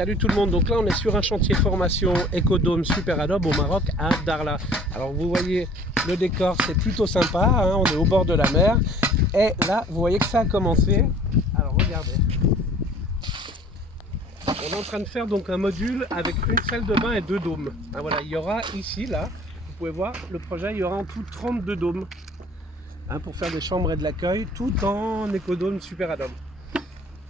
Salut tout le monde, donc là on est sur un chantier formation Ecodome Super Adobe au Maroc à Darla. Alors vous voyez le décor, c'est plutôt sympa, hein, on est au bord de la mer. Et là vous voyez que ça a commencé. Alors regardez. On est en train de faire donc un module avec une salle de bain et 2 dômes. Ah, voilà, il y aura ici, là, vous pouvez voir le projet, il y aura en tout 32 dômes. Hein, pour faire des chambres et de l'accueil, tout en Ecodome Super Adobe.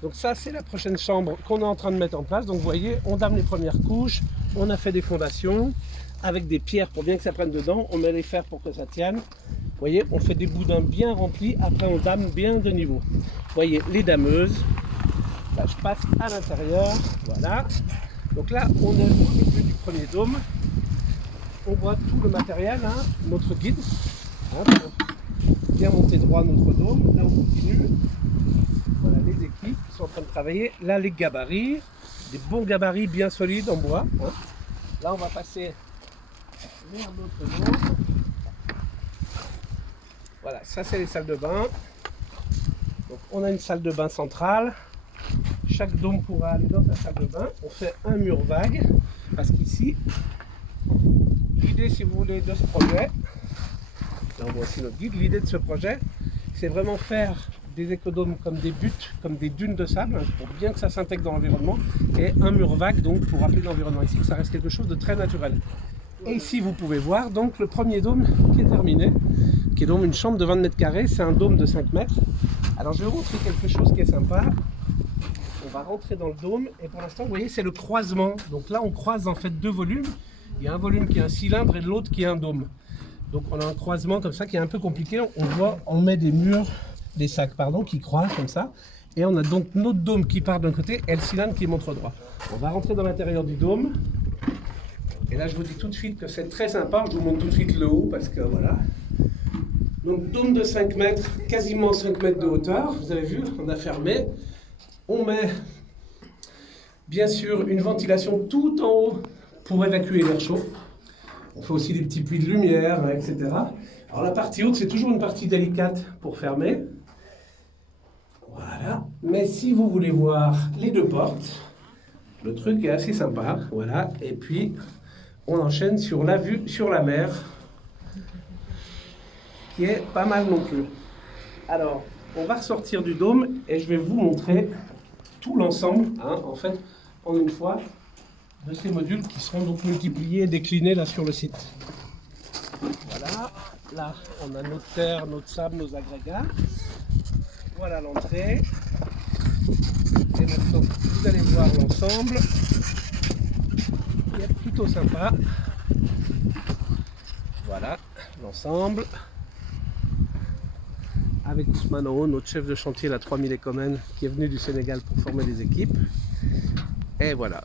Donc ça c'est la prochaine chambre qu'on est en train de mettre en place. Donc vous voyez, on dame les premières couches, on a fait des fondations avec des pierres pour bien que ça prenne dedans, on met les fers pour que ça tienne. Vous voyez, on fait des boudins bien remplis, après on dame bien de niveau. Vous voyez les dameuses, là je passe à l'intérieur, voilà. Donc là on est au début du premier dôme, on voit tout le matériel, hein, notre guide, hein, pour bien monter droit notre dôme. Là on continue. Voilà les équipes qui sont en train de travailler. Là les gabarits, des bons gabarits bien solides en bois. Hein. Là on va passer vers notre dôme. Voilà, ça c'est les salles de bain. Donc on a une salle de bain centrale. Chaque dôme pourra aller dans sa salle de bain. On fait un mur vague parce qu'ici, l'idée si vous voulez de ce projet, là on voit aussi notre guide, l'idée de ce projet, c'est vraiment faire des écodomes comme des buttes, comme des dunes de sable, hein, pour bien que ça s'intègre dans l'environnement, et un mur vague donc pour rappeler l'environnement ici, que ça reste quelque chose de très naturel. Et ici vous pouvez voir donc le premier dôme qui est terminé, qui est donc une chambre de 20 mètres carrés, c'est un dôme de 5 mètres. Alors je vais vous montrer quelque chose qui est sympa. On va rentrer dans le dôme et pour l'instant vous voyez c'est le croisement. Donc là on croise en fait 2 volumes. Il y a un volume qui est un cylindre et l'autre qui est un dôme. Donc on a un croisement comme ça qui est un peu compliqué. On voit, on met des murs, des sacs pardon, qui croisent comme ça. Et on a donc notre dôme qui part d'un côté et le cylindre qui montre droit. On va rentrer dans l'intérieur du dôme. Et là je vous dis tout de suite que c'est très sympa. Je vous montre tout de suite le haut parce que voilà. Donc dôme de 5 mètres, quasiment 5 mètres de hauteur. Vous avez vu, on a fermé. On met bien sûr une ventilation tout en haut pour évacuer l'air chaud. On fait aussi des petits puits de lumière, etc. Alors la partie haute, c'est toujours une partie délicate pour fermer. Voilà. Mais si vous voulez voir les 2 portes, le truc est assez sympa. Voilà. Et puis, on enchaîne sur la vue sur la mer, qui est pas mal non plus. Alors, on va ressortir du dôme et je vais vous montrer tout l'ensemble, hein, en fait, en une fois, de ces modules qui seront donc multipliés et déclinés là sur le site. Voilà, là on a notre terre, notre sable, nos agrégats. Voilà l'entrée. Et maintenant vous allez voir l'ensemble, qui est plutôt sympa. Voilà l'ensemble. Avec Ousmane en haut, notre chef de chantier, la 3000 Ecomen, qui est venu du Sénégal pour former les équipes. Et voilà.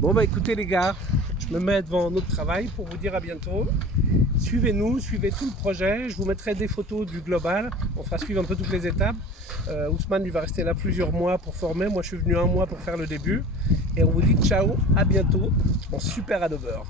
Bon bah écoutez les gars, je me mets devant notre travail pour vous dire à bientôt. Suivez-nous, suivez tout le projet, je vous mettrai des photos du global, on fera suivre un peu toutes les étapes. Ousmane il va rester là plusieurs mois pour former, moi je suis venu 1 mois pour faire le début. Et on vous dit ciao, à bientôt en Super Adobeur.